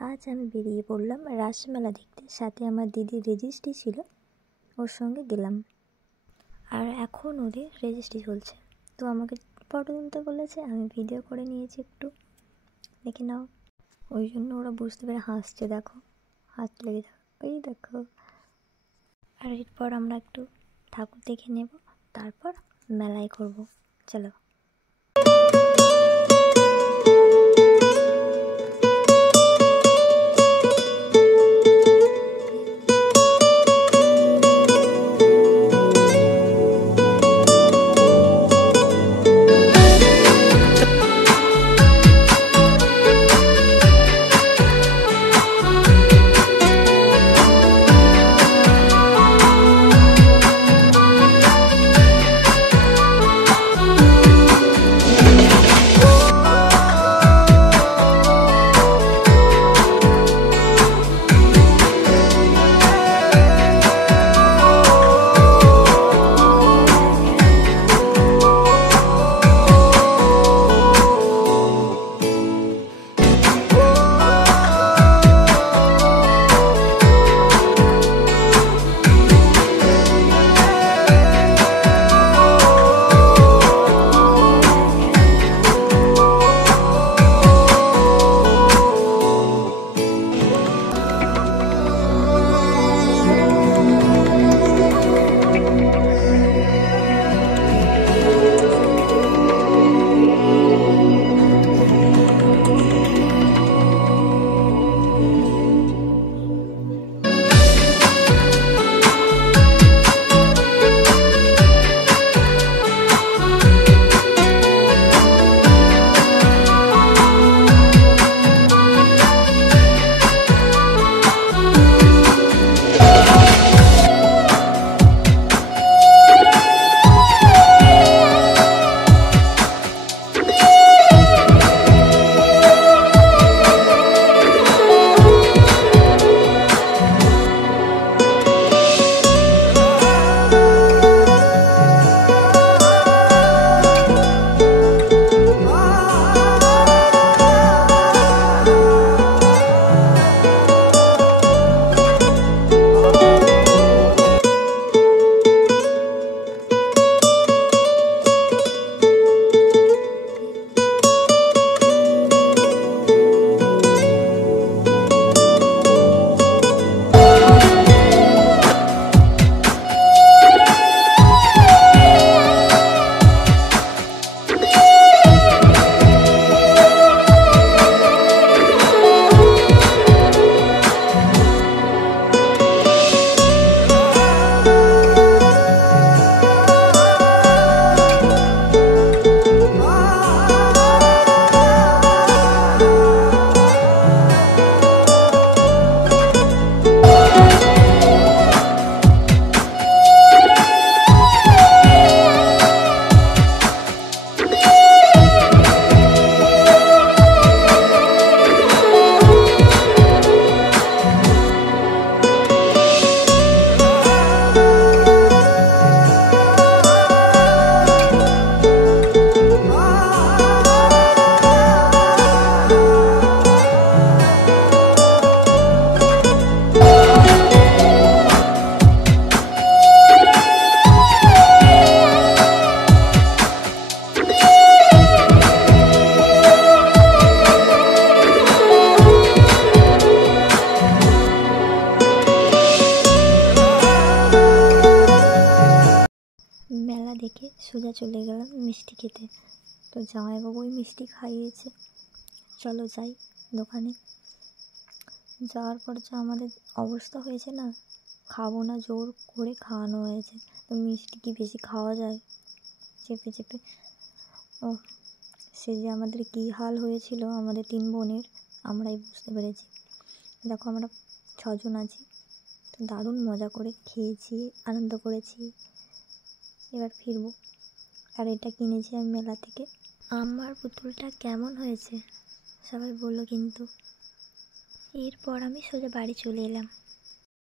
আজ আমি বেরিয়ে পড়লাম রাসমেলা দেখতে, সাথে আমার দিদির রেজিস্ট্রি ছিল, ওর সঙ্গে গেলাম। আর এখন ওদের রেজিস্ট্রি চলছে, তো আমাকে ফটো তুলতে বলেছে, আমি ভিডিও করে নিয়েছি, একটু দেখে নাও। ওই জন্য ওরা বুঝতে পেরে হাসছে, দেখো হাত লেগে যাবে, ওই দেখো। আর এরপর আমরা একটু ঠাকুর দেখে নেব, তারপর মেলায় করব। চলো। মেলা দেখে সোজা চলে গেলাম মিষ্টি খেতে, তো জামাইবাবুই মিষ্টি খাইয়েছে। চলো যাই দোকানে। যাওয়ার পর যা আমাদের অবস্থা হয়েছে না, খাবো না জোর করে খাওয়ানো হয়েছে, তো মিষ্টি কি বেশি খাওয়া যায় চেপে চেপে। ও সে যে আমাদের কী হাল হয়েছিল আমাদের 3 বোনের, আমরাই বুঝতে পেরেছি। দেখো আমরা 6 জন আছি, তো দারুণ মজা করে খেয়েছি, আনন্দ করেছি। এবার ফিরবো। আর এটা কিনেছি আমি মেলা থেকে। আমার পুতুলটা কেমন হয়েছে সবাই বললো কিন্তু। এরপর আমি সোজা বাড়ি চলে এলাম।